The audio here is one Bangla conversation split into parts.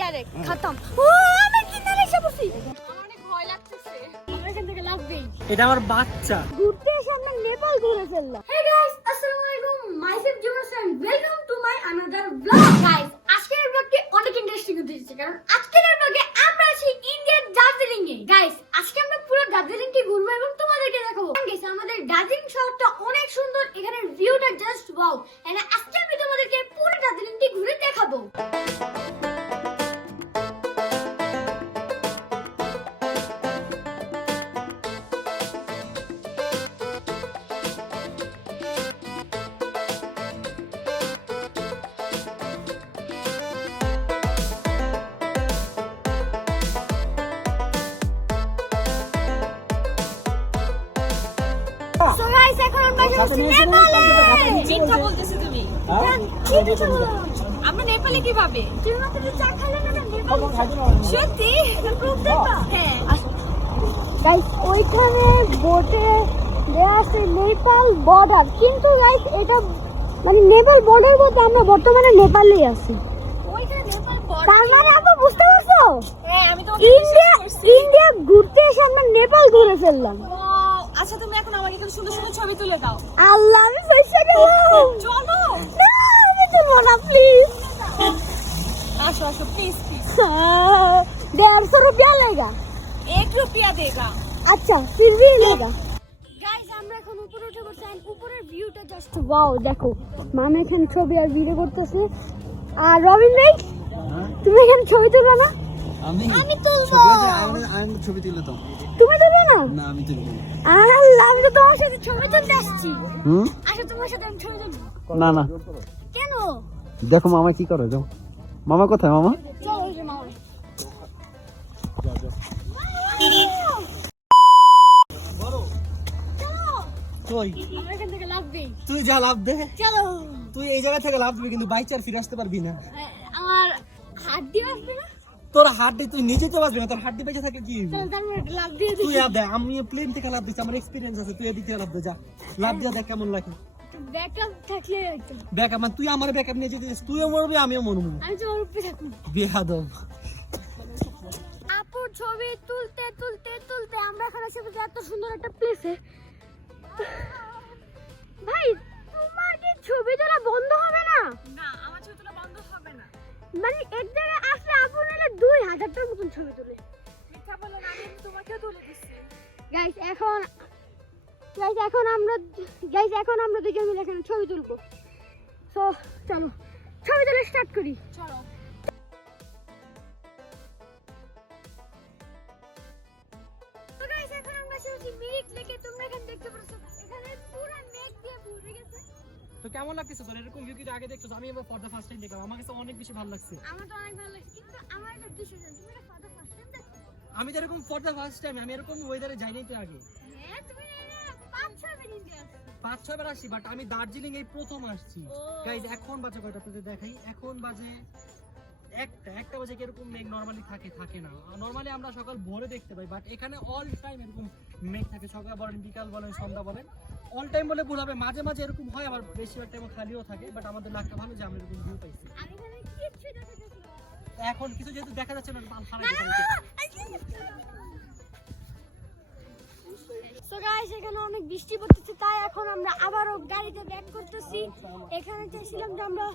ডাইরেক্ট খতম ও আমি কিনারে এসে আমার অনেক ভয় লাগতেছে। আমার এখান থেকে লাগবেই। এটা আমার বাচ্চা। ঘুরতে এসে আমরা নেপাল ঘুরে ফেললাম। হে গাইস আসসালামু আলাইকুম। Myself Jonas and welcome to my another blog guys আজকের ব্লগটি অনেক ইন্টারেস্টিং হতে যাচ্ছে কারণ আজকের ব্লগে আমরা আছি ইন্ডিয়ার দার্জিলিং এ। গাইস আজকে আমরা পুরো দার্জিলিংটি ঘুরবো এবং তোমাদেরকে দেখাবো। গাইস আমাদের দার্জিলিং শহরটা অনেক সুন্দর। এখানের ভিউটা জাস্ট ওয়াও এন্ড আজকে আমি তোমাদেরকে পুরো দার্জিলিংটি ঘুরে দেখাবো। হ্যাঁ? নেপালে নেপাল হ্যাঁ বর্ডার কিন্তু এটা মানে নেপাল বর্ডার বলতে আমরা বর্তমানে নেপালেই আছি। তার মানে বুঝতে পারছ হ্যাঁ ইন্ডিয়া ইন্ডিয়া ঘুরতে এসে আমরা নেপাল ঘুরে ফেললাম আচ্ছা তুমি এখন আমাকে একটু সুন্দর সুন্দর ছবি তুলে দাও। আল্লাহ আমি পয়সা দেবো চলো। না আমি তুলবো না প্লিজ আসো আসো প্লিজ প্লিজ দেড়শো রুপিয়া লেগা। এক রুপিয়া দেগা। আচ্ছা ফির ভি লেগা। গাইস আমরা এখন উপরে উঠে উপরের ভিউটা জাস্ট ওয়াও দেখো মামা এখানে ছবি আর ভিডিও করতেছে। আর রবিন ভাই হ্যাঁ? তুমি এখানে ছবি তুলবে না? আমি আমি তুলবো। আমি ছবি তুলে দাও। তুমি না না আমি তুলি আল্লাহ আমি তো তোমার সাথে ছবি তুলতে আসছি। হুম? আসো তোমার সাথে আমি ছবি তুলবো। না না। কেন? দেখো মামা কি করে যাও। মামা কোথায় মামা? তুই আমরা যা লাভ দে। চলো। তুই এই জায়গা থেকে লাভ দিবি কিন্তু বাইক চার ফিরে আসতে পারবি না। আমার হাড্ডি আসবে? না তোর হাড্ডি তুই নিজে তো বাঁচবি না তোর হাড্ডি বেঁচে থাকে কি তুই আর দে আমি প্লেন থেকে লাভ দিচ্ছি আমার এক্সপিরিয়েন্স আছে তুই এদিক লাভ দে যা। লাভ দিয়ে দেখ কেমন লাগে। ব্যাকআপ থাকলে ব্যাকআপ মানে তুই আমার ব্যাকআপ নিয়ে যেতে তুইও মরবি আমিও মরবো। আমি তোমার উপরে থাকব। বেহাদব আপুর ছবি তুলতে তুলতে তুলতে আমরা এখন এসে পড়ছি এত সুন্দর একটা প্লেসে ভাই তোমার কি ছবি তোলা বন্ধ হবে না? না আমার ছবি তোলা বন্ধ হবে না। মানে এক জায়গায় আসলে আপু নিলে দুই হাজারটার মতন ছবি তোলে। মিথ্যা বলো আমি তোমাকেও তুলে দিচ্ছি। গাইস এখন গাইস এখন আমরা গাইস এখন আমরা দুজন মিলে এখানে ছবি তুলবো। সো চলো ছবি তোলা স্টার্ট করি। চলো। এখন আমরা এসেছি মিরিক লেকে তোমরা এখানে দেখতে পাচ্ছ এখানে পুরো মেঘ দিয়ে ভরে গেছে। তো কেমন লাগতেছে তোর? এরকম ভিউ কিন্তু আগে দেখছ? আমি এবার ফর দ্য ফার্স্ট টাইম দেখলাম। আমার কাছে অনেক বেশি ভালো লাগছে। আমার তো অনেক ভালো লাগছে কিন্তু আমার একটা বিষয় জানো তুমি এটা ফাদার ফার্স্ট টাইম দেখছ আমি তো এরকম ফর দ্য ফার্স্ট টাইম আমি এরকম ওয়েদারে যাইনি তো আগে। হ্যাঁ তুমি পাঁচ ছয় দিন ইন্ডিয়া পাঁচ ছয় বার আসছি বাট আমি দার্জিলিং এই প্রথম আসছি। গাইজ এখন বাজে কয়টা? আপনাদের দেখাই। এখন বাজে একটা। একটা বাজে কি এরকম মেঘ নর্মালি থাকে থাকে না। নর্মালি আমরা সকাল ভোরে দেখতে পাই বাট এখানে অল টাইম এরকম মেঘ থাকে। সকাল বলেন বিকাল বলেন সন্ধ্যা বলেন। অল টাইম বলে ভুল হবে মাঝে মাঝে এরকম হয় আবার বেশিরভাগ টাইম খালিও থাকে বাট আমাদের লাখটা ভালো যে আমরা এরকম ভিউ পাইছি। এখানে কিছু যেহেতু দেখা যাচ্ছে না সো গাইস এখানে অনেক বৃষ্টি পড়তেছে তাই এখন আমরা আবারও গাড়িতে ব্যাক করতেছি। এখানে চেয়েছিলাম যে আমরা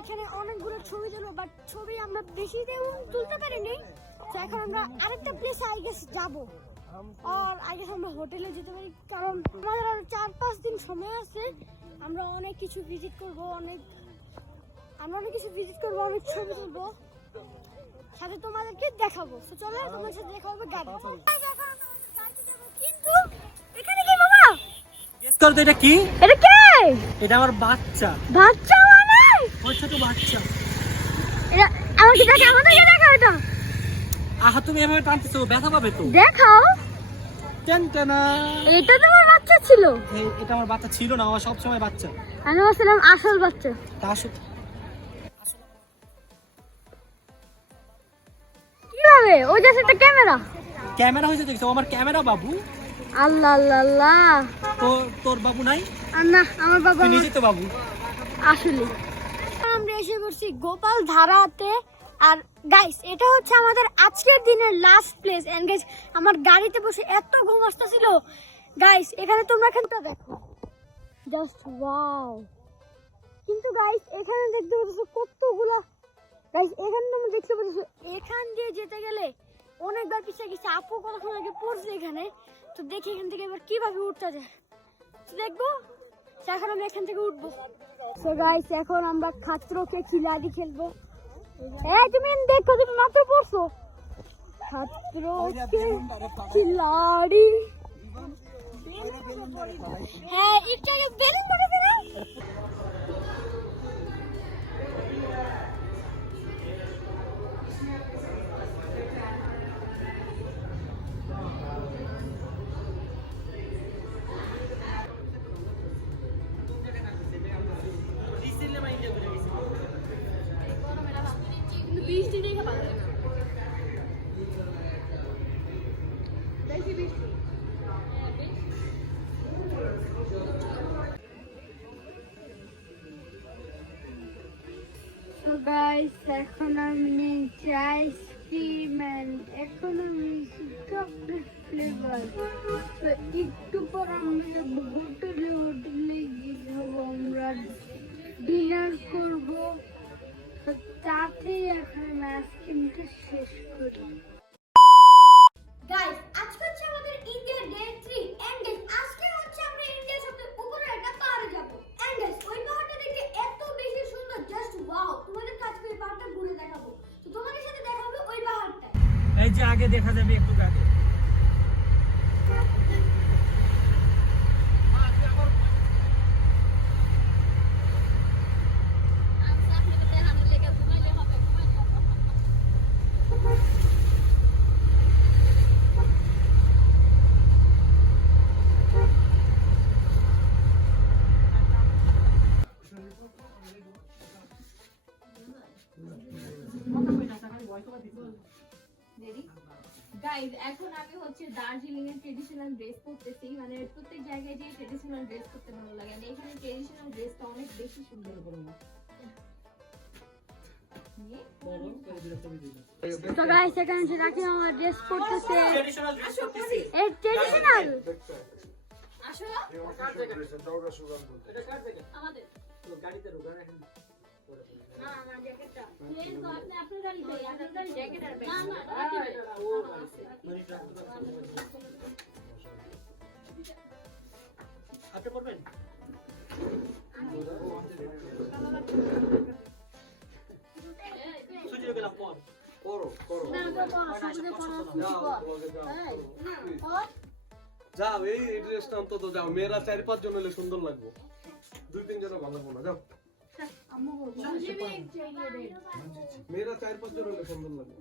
এখানে অনেকগুলো ছবি তুলবো বাট ছবি আমরা বেশি তেমন তুলতে পারিনি। তো এখন আমরা আরেকটা প্লেসে আই গেস যাব। আর আই গেস আমরা হোটেলে যেতে পারি কারণ আমাদের আরও চার পাঁচ দিন সময় আছে। আমরা অনেক কিছু ভিজিট করব অনেক আমরা অনেক কিছু ভিজিট করব অনেক ছবি তুলবো। সাথে তোমাদেরকে দেখাবো। তো চলো তোমার সাথে দেখা হবে গাড়ি। কিন্তু এখানে কি বাবা? Guess করো তো এটা কি? এটা কে? এটা আমার বাচ্চা। বাচ্চা মানে? আমার ছোট বাচ্চা। এটা আমাকে দেখে আমাদেরকে দেখা এটা। আহা তুমি এভাবে টানতেছো ব্যথা পাবে তো। দেখাও। টেন টেনা এটা তোমার বাচ্চা ছিল। এটা আমার বাচ্চা ছিল না আমার সব সময় বাচ্চা। আমি ভাবছিলাম আসল বাচ্চা। তা আসো- কীভাবে? ওই যে ক্যামেরা। ক্যামেরা হয়েছে দেখছ? আমার ক্যামেরা বাবু। আল্লাহ আল্লাহ। আল্লাহ তো তোর বাবু নাই? না আমার বাবা তুই নিজে তো বাবু। আসলে। আমরা এসে পড়ছি গোপাল ধারাতে। আর গাইস এটা হচ্ছে আমাদের আজকের দিনের লাস্ট প্লেস এন্ড গাইস আমার গাড়িতে বসে এত ঘুম আসতেছিল। গাইস এখানে তোমরা এখানটা দেখো। জাস্ট ওয়াও কিন্তু গাইস এখানে দেখতে পাচ্ছ কতগুলা গাইস এখানে তোমরা দেখতে পাচ্ছ এখান দিয়ে যেতে গেলে অনেকবার পিছিয়ে গেছে। আপু কতক্ষণ আগে পড়ছে এখানে? তো দেখি এখান থেকে এবার কীভাবে উঠতে যায়। দেখব? এখন আমি এখান থেকে উঠবো। সো গাইস এখন আমরা খাত্রকে খিলাড়ি খেলব। এই তুমি দেখো তুমি মাত্র পড়ছো খাত্রকে খিলাড়ি হ্যাঁ একটু আগে ফেলাই So guys, এখন আমি আইসক্রিম এখন আমি চকলেট ফ্লেভার একটু পর আমরা হোটেলে হোটেলে গিয়ে আমরা ডিনার করব। তাতেই এখন শেষ করি। গাইস আজকে হচ্ছে আমাদের ইন্ডিয়া ডে 3 এন্ড গাইস আজকে হচ্ছে আমরা ইন্ডিয়ার সবচেয়ে উপরে একটা পাহাড়ে যাব। এন্ড গাইস ওই পাহাড়টা দেখতে এত বেশি সুন্দর জাস্ট ওয়াও তোমাদের আজকে ওই পাহাড়টা ঘুরে দেখাবো। তো তোমাদের সাথে দেখাবো ওই পাহাড়টা এই যে আগে দেখা যাবে একটু আগে। গাইজ এখন আমি হচ্ছে দার্জিলিং এর ট্রেডিশনাল ড্রেস পরতেছি। মানে প্রত্যেক জায়গায় যে ট্রেডিশনাল ড্রেস করতে ভালো লাগে। আর এখানে ট্রেডিশনাল ড্রেসটা অনেক বেশি সুন্দর নিয়ে তো গাইস এখানে যে রাখি আমার ড্রেস পড়তেছে ট্রেডিশনাল ড্রেস করতেছি এই ট্রেডিশনাল আসো। এটা কার থেকে? আমাদের। তো গাড়িতে রোগা রাখেন যাও, এই ড্রেসটা অন্তত যাও। মেয়েরা চার পাঁচ জন হলে সুন্দর লাগবে। দুই তিন জন ভালো না, যাও। মেয়েরা চার পাঁচ জন হলে সুন্দর লাগবে।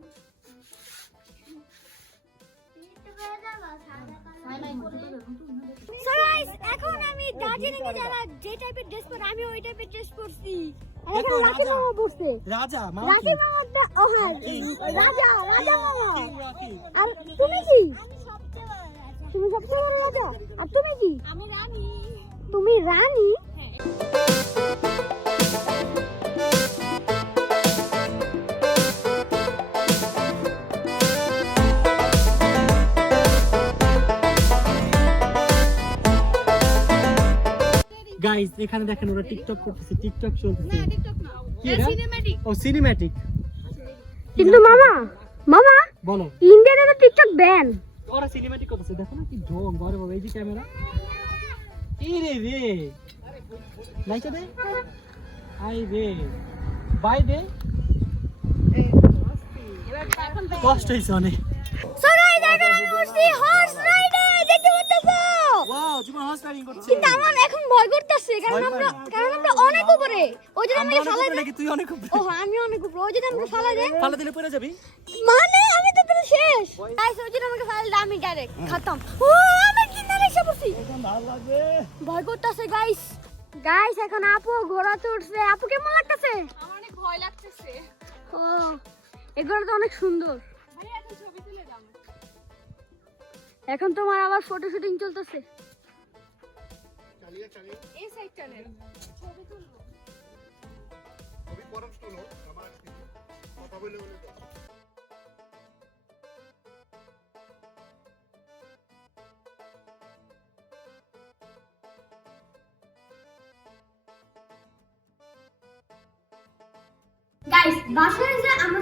So guys, এখন আমি দার্জিলিং এ যারা যে টাইপের ড্রেস পরে আমি ওই টাইপের ড্রেস পরছি। রাজা। মামা রাজা রাখি মামাটা ও হ্যাঁ রাজা রাজা মামা। আর তুমি কি? তুমি সবচেয়ে বড় রাজা। আর তুমি কি? আমি রানী। তুমি রানী? এখানে দেখেন ওরা টিকটক করতেছে টিকটক চলতেছে। টিকটক না। সিনেম্যাটিক ও সিনেম্যাটিক কিন্তু মামা মামা বলো। ইন্ডিয়াতে তো টিকটক ব্যান ওরা সিনেম্যাটিক করতেছে দেখো না কি ঢং ঘরে বাবা এই যে ক্যামেরা এই রে রে? লাইটা দে। আই রে। বাই দে। কষ্ট হয়েছে অনেক। সো গাইস এখন আমি বসছি হর্স রাইডে দেখতে পাচ্ছো ওয়াও জীবন হর্স রাইডিং করছে কিন্তু আমার এখন ভয় করতেছে কারণ আমরা কারণ আমরা অনেক উপরে। ওই জন্য আমাকে ফালাই দেয় তুই অনেক উপরে? ও আমি অনেক উপরে। ওই জন্য আমরা ফালাই দেয় পালা দিলে পড়ে যাবি? মানে আমি তো পুরো শেষ। গাইস ওই জন্য আমাকে ফালাই দেয় আমি ডাইরেক্ট খতম। ও আমি কিনারে এসে পড়ছি। এখন ভালো লাগবে। ভয় করতেছে গাইস গাইস এখন আপু ঘোড়া চড়ছে আপু কেমন লাগতেছে? আমার অনেক ভয় লাগতেছে। ও এই ঘোড়া তো অনেক সুন্দর। ভাই এখন ছবি তুলে দাও এখন তোমার আবার ফটো শুটিং চলতেছে। চালিয়ে চালিয়ে। এই সাইডটা নেন ছবি তুলবো। ছবি পরম তুলো আমার কথা বলে বলে গাইস বাসায় যে আমরা